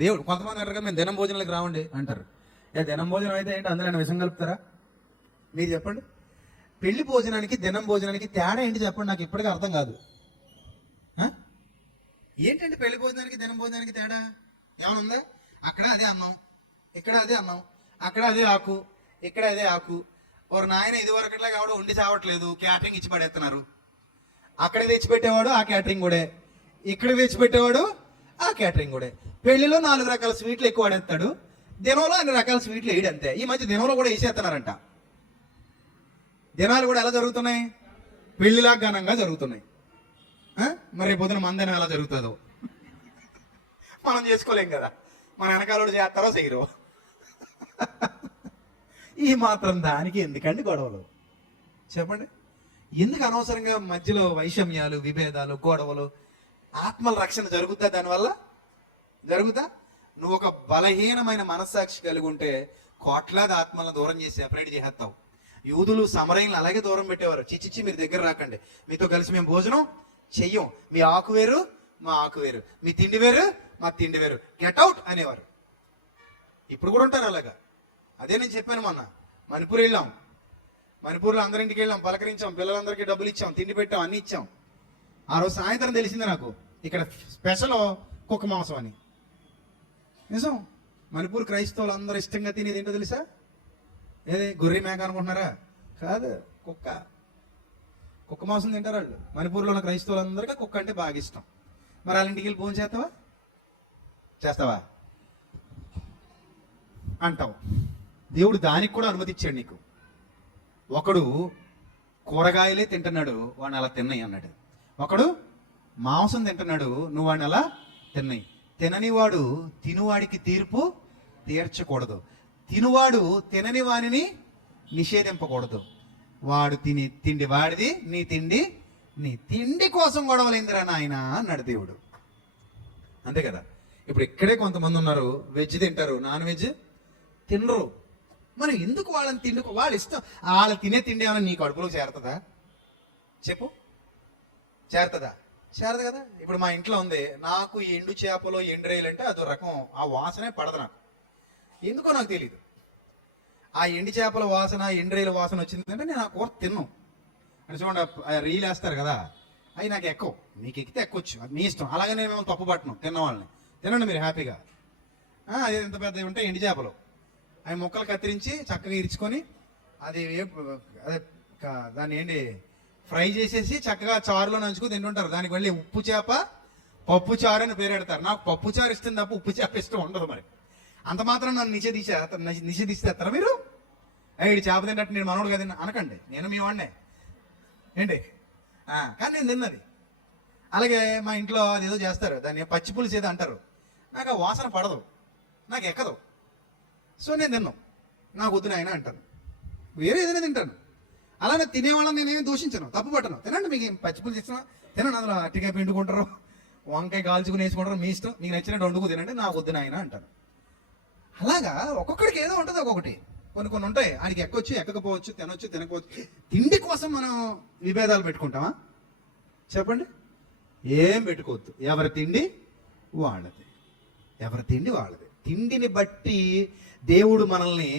దేవుడు కొంతమంది అంటారు కదా, మేము దినం భోజనాలకు రావండి అంటారు. దినం భోజనం అయితే ఏంటి, అందులో విషం కలుపుతారా? మీరు చెప్పండి. పెళ్లి భోజనానికి దినం భోజనానికి తేడా ఏంటి చెప్పండి, నాకు ఇప్పటికీ అర్థం కాదు. ఏంటంటే పెళ్లి భోజనానికి దినం భోజనానికి తేడా ఏమైనా ఉందా? అక్కడ అదే అన్నం, ఇక్కడ అదే అన్నం, అక్కడ అదే ఆకు, ఇక్కడ అదే ఆకు. ఒక నాయన ఇదివరకట్లా కావడం వండి చావట్లేదు, క్యాటరింగ్ ఇచ్చి పడేస్తున్నారు. అక్కడ తెచ్చిపెట్టేవాడు ఆ క్యాటరింగ్ కూడా, ఇక్కడ తెచ్చిపెట్టేవాడు ఆ క్యాటరింగ్ కూడా. పెళ్లిలో 4 రకాల స్వీట్లు ఎక్కువ వాడేస్తాడు, దినంలో అన్ని రకాల స్వీట్లు వేయడంతే. ఈ మధ్య దినంలో కూడా వేసేస్తున్నారంట. దినాలు కూడా ఎలా జరుగుతున్నాయి? పెళ్లిలా ఘనంగా జరుగుతున్నాయి. మరి పొద్దున మందనం ఎలా జరుగుతుందో మనం చేసుకోలేం కదా, మన వెనకాల చేస్తారో చేయరో. ఈ మాత్రం దానికి ఎందుకండి గొడవలు చెప్పండి? ఎందుకు అనవసరంగా మధ్యలో వైషమ్యాలు, విభేదాలు, గొడవలు? ఆత్మల రక్షణ జరుగుతా దానివల్ల? జరుగుతా? నువ్వు ఒక బలహీనమైన మనస్సాక్షి కలిగి ఉంటే కోట్లాది ఆత్మలను దూరం చేసి సెపరేట్ చేసేస్తావు. యూదులు సమరయులను అలాగే దూరం పెట్టేవారు. చిచ్చిచ్చి మీరు దగ్గర రాకండి, మీతో కలిసి మేము భోజనం చెయ్యం, మీ ఆకు వేరు మా ఆకు వేరు, మీ తిండి వేరు మా తిండి వేరు, గెట్ అవుట్ అనేవారు. ఇప్పుడు కూడా ఉంటారు అలాగా. అదే నేను చెప్పాను, మొన్న మణిపూర్ వెళ్ళాం, మణిపూర్లో అందరింటికి వెళ్ళాం, పలకరించాం, పిల్లలందరికీ డబ్బులు ఇచ్చాం, తిండి పెట్టాం, అన్ని ఇచ్చాం. ఆ రోజు సాయంత్రం తెలిసింది నాకు ఇక్కడ స్పెషల్ కుక్క మాంసం అని. నిజం, మణిపూర్ క్రైస్తవులు అందరూ ఇష్టంగా తినేది ఏంటో తెలుసా? ఏది గొర్రె మేక అనుకుంటున్నారా? కాదు, కుక్క. కుక్క మాంసం తింటారు వాళ్ళు. మణిపూర్లో ఉన్న క్రైస్తవులందరికీ కుక్క అంటే బాగా ఇష్టం. మరి వాళ్ళ ఇంటికి వెళ్ళి భోజనం చేస్తావా? చేస్తావా అంటావు. దేవుడు దానికి కూడా అనుమతి ఇచ్చాడు నీకు. ఒకడు కూరగాయలే తింటున్నాడు, వాడిని అలా తిన్నయి అన్నాడు. ఒకడు మాంసం తింటున్నాడు, నువ్వు వాడిని అలా తిన్నయి. తిననివాడు తినువాడికి తీర్పు తీర్చకూడదు, తినువాడు తినని వానిని నిషేధింపకూడదు. వాడు తిని తిండి వాడిది, నీ తిండి నీ తిండి కోసం గొడవలైందిరా నాయన అన్నాడు దేవుడు. అంతే కదా. ఇప్పుడు ఇక్కడే కొంతమంది ఉన్నారు, వెజ్ తింటారు, నాన్ వెజ్ తినరు. మనం ఎందుకు వాళ్ళని తిండి, వాళ్ళ ఇష్టం. వాళ్ళ తినే తిండి ఏమైనా నీ కడుపులో చేరుతుందా చెప్పు? చేరుతుందా? చేరదు కదా. ఇప్పుడు మా ఇంట్లో ఉంది, నాకు ఎండు చేపలు ఎండ్రేయలు అంటే అదో రకం, ఆ వాసనే పడదు నాకు, ఎందుకో నాకు తెలియదు. ఆ ఎండి చేపల వాసన, ఎండ్రేయల వాసన వచ్చిందంటే నేను ఆ కూర తిన్నాను అని. చూడండి, రీలు వేస్తారు కదా, అవి నాకు ఎక్కువ, మీకు ఎక్కితే ఎక్కొచ్చు, అది మీ ఇష్టం. అలాగే నేను మేము తప్పు పట్టను, తిన్న వాళ్ళని. తినండి మీరు హ్యాపీగా. అదే ఎంత పెద్దవి ఉంటే ఎండి చేపలు, అవి ముక్కలు కత్తిరించి చక్కగా ఇరుచుకొని అది అదే దాన్ని ఏంటి ఫ్రై చేసేసి చక్కగా చారులో నంచుకుని తింటుంటారు. దానికి మళ్ళీ ఉప్పు చేప పప్పు చారు అని పేరు పెడతారు. నాకు పప్పు చారు ఇష్టం తప్ప ఉప్పు చేప ఇష్టం ఉండదు. మరి అంత మాత్రం నన్ను నిషేధిస్తేస్తారా మీరు? ఇది చేప తిన్నట్టు నేను మనోడు కదా అనకండి, నేను మీ వాడినే ఏంటి. కానీ నేను తిన్నది. అలాగే మా ఇంట్లో అదేదో చేస్తారు, దాన్ని పచ్చి పులుసు ఏదో అంటారు. నాకు ఆ వాసన పడదు, నాకు ఎక్కదు. సో నేను తిన్నాను, నాకు వద్దు నాయన అంటాను, వేరే ఏదైనా తింటాను. అలానే తినేవాళ్ళని నేనేమి దూషించను, తప్పు పట్టను. తినండి, మీకు పచ్చి పులుసు ఇస్తున్నా తినండి, అందులో అట్టికాయ పిండుకుంటారు, వంకాయ కాల్చుకుని వేసుకుంటారు, మీ ఇష్టం, మీకు నచ్చినట్టు వండుకు తినండి, నాకు వద్దు నాయన అంటాను. అలాగా ఒక్కొక్కడికి ఏదో ఉంటుంది, ఒక్కొక్కటి కొన్ని ఉంటాయి. ఆయనకి ఎక్కొచ్చు, ఎక్కకపోవచ్చు, తినొచ్చు, తినకపోవచ్చు. తిండి కోసం మనం విభేదాలు పెట్టుకుంటామా చెప్పండి? ఏం పెట్టుకోవద్దు. ఎవరి తిండి వాళ్ళది, ఎవరి తిండి వాళ్ళది. తిండిని బట్టి దేవుడు మనల్ని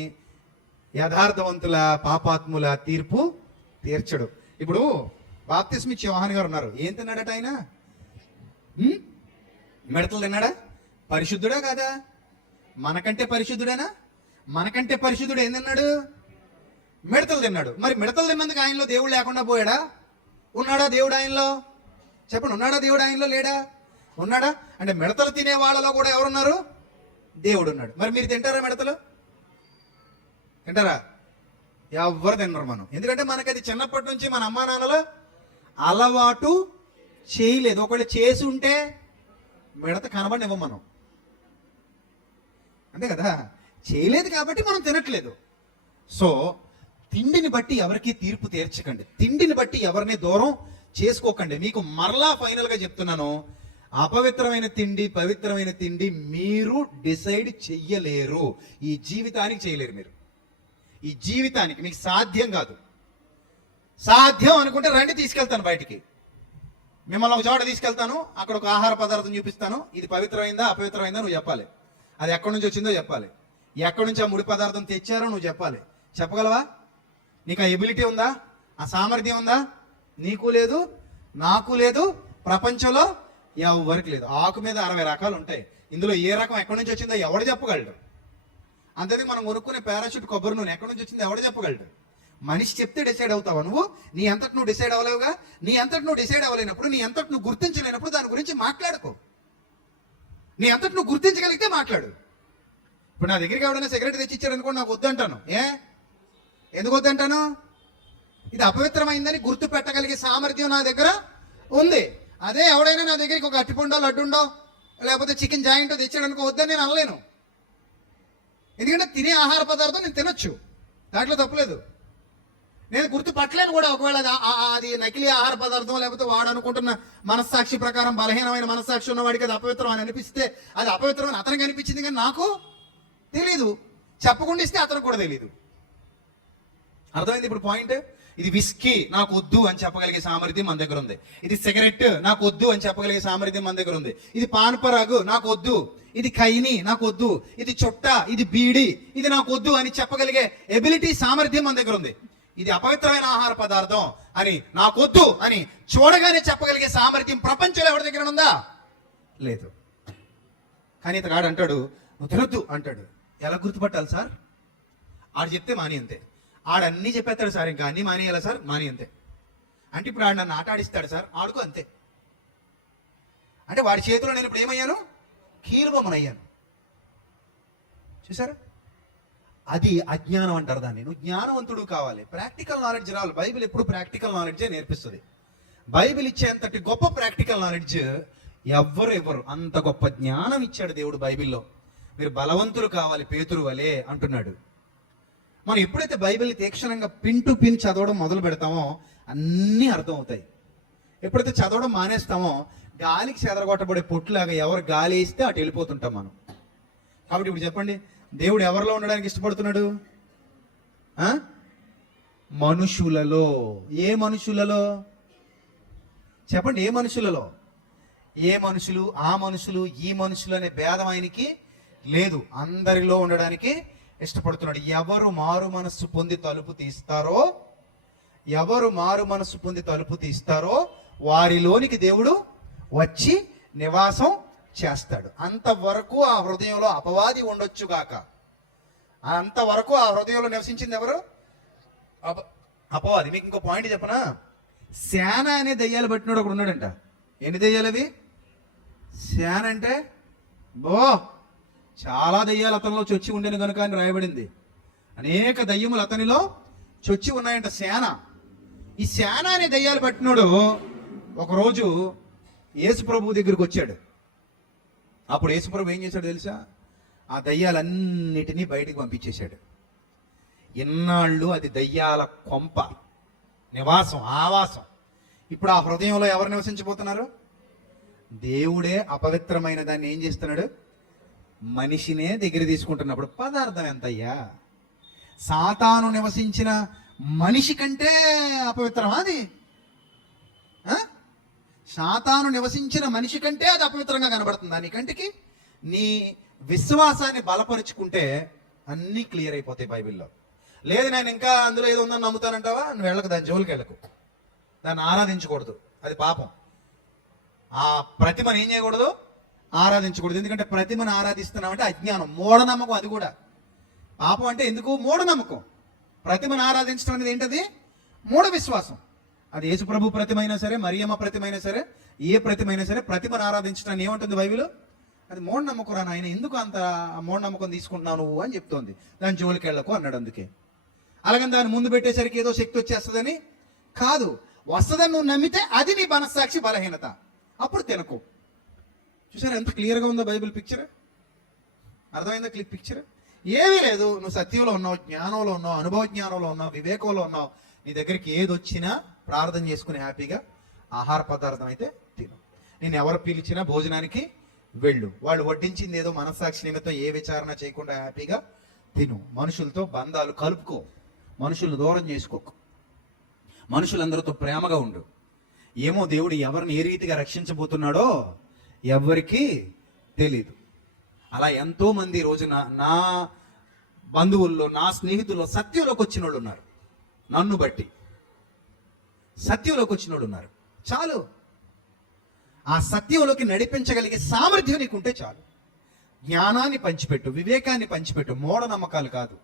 యథార్థవంతుల పాపాత్ముల తీర్పు తీర్చడు. ఇప్పుడు బాప్తిస్మ ఇచ్చే యోహాను గారు ఉన్నారు, ఏం తిన్నాడట ఆయన? మిడతలు తిన్నాడా? పరిశుద్ధుడా కాదా? మనకంటే పరిశుద్ధుడేనా? మనకంటే పరిశుద్ధుడు ఏం తిన్నాడు? మిడతలు తిన్నాడు. మరి మిడతలు తిన్నందుకు ఆయనలో దేవుడు లేకుండా పోయాడా? ఉన్నాడా దేవుడు ఆయనలో? చెప్పండి, ఉన్నాడా దేవుడు ఆయనలో? లేడా? ఉన్నాడా? అంటే మిడతలు తినే వాళ్ళలో కూడా ఎవరున్నారు? దేవుడు ఉన్నాడు. మరి మీరు తింటారా మిడతలు? తింటారా? ఎవరు తిన్నారు మనం. ఎందుకంటే మనకి అది చిన్నప్పటి నుంచి మన అమ్మా నాన్నలు అలవాటు చేయలేదు. ఒకవేళ చేసి ఉంటే మిడత కనబడినివ్వం మనం, అంతే కదా. చేయలేదు కాబట్టి మనం తినట్లేదు. సో తిండిని బట్టి ఎవరికి తీర్పు తీర్చకండి, తిండిని బట్టి ఎవరిని దూరం చేసుకోకండి. మీకు మరలా ఫైనల్గా చెప్తున్నాను, అపవిత్రమైన తిండి పవిత్రమైన తిండి మీరు డిసైడ్ చెయ్యలేరు. ఈ జీవితానికి చేయలేరు మీరు. ఈ జీవితానికి మీకు సాధ్యం కాదు. సాధ్యం అనుకుంటే రండి, తీసుకెళ్తాను బయటికి, మిమ్మల్ని ఒక చోట తీసుకెళ్తాను, అక్కడ ఒక ఆహార పదార్థం చూపిస్తాను, ఇది పవిత్రమైందా అపవిత్రమైందా నువ్వు చెప్పాలి. అది ఎక్కడి నుంచి వచ్చిందో చెప్పాలి. ఎక్కడి నుంచి ఆ ముడి పదార్థం తెచ్చారో నువ్వు చెప్పాలి. చెప్పగలవా? నీకు ఆ ఎబిలిటీ ఉందా? ఆ సామర్థ్యం ఉందా? నీకు లేదు, నాకు లేదు, ప్రపంచంలో ఎవరికి లేదు. ఆకు మీద 60 రకాలు ఉంటాయి. ఇందులో ఏ రకం ఎక్కడి నుంచి వచ్చిందో ఎవడు చెప్పగలడు? అంతేది మనం కొనుక్కునే పారాషూట్ కొబ్బరి నూనె ఎక్కడి నుంచి వచ్చిందో ఎవడు చెప్పగలడు? మనిషి చెప్తే డిసైడ్ అవుతావా నువ్వు? నీ అంతటి నువ్వు డిసైడ్ అవ్వలేవుగా. నీ అంతటి నువ్వు డిసైడ్ అవ్వలేనప్పుడు, నీ అంతటి నువ్వు గుర్తించలేనప్పుడు దాని గురించి మాట్లాడుకో. నీ అంతటి నువ్వు గుర్తించగలిగితే మాట్లాడు. ఇప్పుడు నా దగ్గరికి ఎవడైనా సిగరెట్ తెచ్చిచ్చాడు అనుకో, నాకు వద్దంటాను. ఎందుకు వద్దంటాను? ఇది అపవిత్రమైందని గుర్తు పెట్టగలిగే సామర్థ్యం నా దగ్గర ఉంది. అదే ఎవడైనా నా దగ్గరికి ఒక అట్టిపండో, లడ్డుండో, లేకపోతే చికెన్ జాయింటో తెచ్చాడు అనుకో, వద్దని నేను అనలేను. ఎందుకంటే తినే ఆహార పదార్థం నేను తినొచ్చు, దాంట్లో తప్పులేదు. నేను గుర్తుపట్టలేను కూడా. ఒకవేళ అది నకిలీ ఆహార పదార్థం, లేకపోతే వాడు అనుకుంటున్న మనస్సాక్షి ప్రకారం బలహీనమైన మనస్సాక్షి ఉన్న వాడికి అది అపవిత్రం అని అనిపిస్తే అది అపవిత్రం అని అతనికి అనిపించింది, కానీ నాకు తెలీదు. చెప్పకుండా ఇస్తే అతనికి కూడా తెలీదు. అర్థమైంది ఇప్పుడు పాయింట్? ఇది విస్కీ నాకు వద్దు అని చెప్పగలిగే సామర్థ్యం మన దగ్గర ఉంది. ఇది సిగరెట్ నాకు వద్దు అని చెప్పగలిగే సామర్థ్యం మన దగ్గర ఉంది. ఇది పాన్పరాగు నాకు వద్దు, ఇది ఖైనీ నాకు వద్దు, ఇది చుట్ట, ఇది బీడి, ఇది నాకు వద్దు అని చెప్పగలిగే ఎబిలిటీ, సామర్థ్యం మన దగ్గర ఉంది. ఇది అపవిత్రమైన ఆహార పదార్థం అని నాకొద్దు అని చూడగానే చెప్పగలిగే సామర్థ్యం ప్రపంచంలో ఎవరి దగ్గర ఉందా? లేదు. కానీ ఇతగాడు అంటాడు నువ్వు తినొద్దు అంటాడు. ఎలా గుర్తుపట్టాలి సార్? ఆడు చెప్తే మాని అంతే. ఆడన్నీ చెప్పేస్తాడు సార్, ఇంకా అన్నీ మానేయాలా సార్? మాని అంతే. అంటే ఇప్పుడు ఆడు నన్ను ఆట ఆడిస్తాడు సార్, ఆడుకో అంతే. అంటే వాడి చేతిలో నేను ఇప్పుడు ఏమయ్యాను? కీలుబొమ్మనయ్యాను. చూసారా? అది అజ్ఞానం అంటారు దాన్ని. నువ్వు జ్ఞానవంతుడు కావాలి, ప్రాక్టికల్ నాలెడ్జ్ రావాలి. బైబిల్ ఎప్పుడు ప్రాక్టికల్ నాలెడ్జే నేర్పిస్తుంది. బైబిల్ ఇచ్చేంతటి గొప్ప ప్రాక్టికల్ నాలెడ్జ్ ఎవ్వరు అంత గొప్ప జ్ఞానం ఇచ్చాడు దేవుడు బైబిల్లో. మీరు బలవంతులు కావాలి పేతురు వలే అంటున్నాడు. మనం ఎప్పుడైతే బైబిల్ని తీక్షణంగా పిన్ టు పిన్ చదవడం మొదలు పెడతామో అన్నీ అర్థం అవుతాయి. ఎప్పుడైతే చదవడం మానేస్తామో గాలికి చెదరగొట్టబడే పొట్టులాగా ఎవరు గాలి ఇస్తే అటు వెళ్ళిపోతుంటాం మనం. కాబట్టి ఇప్పుడు చెప్పండి, దేవుడు ఎవరిలో ఉండడానికి ఇష్టపడుతున్నాడు? మనుషులలో. ఏ మనుషులలో చెప్పండి? ఏ మనుషులలో? ఏ మనుషులు, ఆ మనుషులు, ఈ మనుషులు అనే భేదం ఆయనకి లేదు. అందరిలో ఉండడానికి ఇష్టపడుతున్నాడు. ఎవరు మారు మనస్సు పొంది తలుపు తీస్తారో, ఎవరు మారు మనస్సు పొంది తలుపు తీస్తారో వారిలోనికి దేవుడు వచ్చి నివాసం చేస్తాడు. అంతవరకు ఆ హృదయంలో అపవాది ఉండొచ్చు గాక. అంతవరకు ఆ హృదయంలో నివసించింది ఎవరు? అపవాది. మీకు ఇంకో పాయింట్ చెప్పనా? శాన అనే దయ్యాలు పట్టినాడు ఒకడు ఉన్నాడంట. ఎన్ని దయ్యాలు అవి? శాన అంటే చాలా దయ్యాలు అతనిలో చొచ్చి ఉండేను కనుక అని రాయబడింది. అనేక దయ్యములు అతనిలో చొచ్చి ఉన్నాయంట. శాన. ఈ శాన అనే దయ్యాలు పట్టినాడు ఒకరోజు యేసు ప్రభు దగ్గరికి వచ్చాడు. అప్పుడు యేసు ప్రభు ఏం చేశాడు తెలుసా? ఆ దయ్యాలన్నిటినీ బయటికి పంపించేశాడు. ఇన్నాళ్ళు అది దయ్యాల కొంప, నివాసం, ఆవాసం. ఇప్పుడు ఆ హృదయంలో ఎవరు నివసించబోతున్నారు? దేవుడే అపవిత్రమైన దాన్ని ఏం చేస్తున్నాడు? మనిషినే దగ్గర తీసుకుంటున్నప్పుడు పదార్థం ఎంతయ్యా? సాతాను నివసించిన మనిషి కంటే అపవిత్రమా అది? సాతాను నివసించిన మనిషి కంటే అది అపవిత్రంగా కనబడుతుందా నీ కంటికి? నీ విశ్వాసాన్ని బలపరుచుకుంటే అన్నీ క్లియర్ అయిపోతాయి బైబిల్లో. లేదు నేను ఇంకా అందులో ఏదో ఉందని నమ్ముతానంటావా? నువ్వు వెళ్ళకు, దాని జోలికి వెళ్ళకు. దాన్ని ఆరాధించకూడదు, అది పాపం. ఆ ప్రతిమను ఏం చేయకూడదు? ఆరాధించకూడదు. ఎందుకంటే ప్రతిమను ఆరాధిస్తున్నామంటే అజ్ఞానం, మూఢనమ్మకం. అది కూడా పాపం. అంటే ఎందుకు? మూఢనమ్మకం. ప్రతిమను ఆరాధించడం అనేది ఏంటది? మూఢ విశ్వాసం. అది యేసు ప్రభు ప్రతిమైనా సరే, మరియమ్మ ప్రతిమైనా సరే, ఏ ప్రతిమైనా సరే, ప్రతిమను ఆరాధించడాన్ని ఏమంటుంది బైబిల్? అది మూఢనమ్మకం రా నాయన, ఎందుకు అంత మూఢనమ్మకం తీసుకుంటున్నావు నువ్వు అని చెప్తోంది. దాని జోలికి వెళ్ళకు అన్నాడు. అందుకే అలాగని దాన్ని ముందు పెట్టేసరికి ఏదో శక్తి వచ్చేస్తుందని కాదు. వస్తుందని నువ్వు నమ్మితే అది నీ మనస్సాక్షి బలహీనత, అప్పుడు తినకు. చూసారా ఎంత క్లియర్గా ఉందో బైబిల్ పిక్చర్? అర్థమైందా పిక్చర్? ఏమీ లేదు. నువ్వు సత్యంలో ఉన్నావు, జ్ఞానంలో ఉన్నావు, అనుభవ జ్ఞానంలో ఉన్నావు, వివేకంలో ఉన్నావు. నీ దగ్గరికి ఏది వచ్చినా ప్రార్థన చేసుకుని హ్యాపీగా ఆహార పదార్థం అయితే తిను. నేను ఎవరు పిలిచినా భోజనానికి వెళ్ళు. వాళ్ళు వడ్డించింది ఏదో మనస్సాక్షి నిమిత్తం ఏ విచారణ చేయకుండా హ్యాపీగా తిను. మనుషులతో బంధాలు కలుపుకో, మనుషులను దూరం చేసుకోకు, మనుషులందరితో ప్రేమగా ఉండు. ఏమో దేవుడు ఎవరిని ఏ రీతిగా రక్షించబోతున్నాడో ఎవరికి తెలీదు. అలా ఎంతో మంది ఈ రోజున నా బంధువుల్లో, నా స్నేహితుల్లో సత్యంలోకి వచ్చిన వాళ్ళు ఉన్నారు. నన్ను బట్టి సత్యంలోకి వచ్చిన వాళ్ళు ఉన్నారు. చాలు, ఆ సత్యంలోకి నడిపించగలిగే సామర్థ్యం నీకుంటే చాలు. జ్ఞానాన్ని పంచిపెట్టు, వివేకాన్ని పంచిపెట్టు, మూఢనమ్మకాలు కాదు.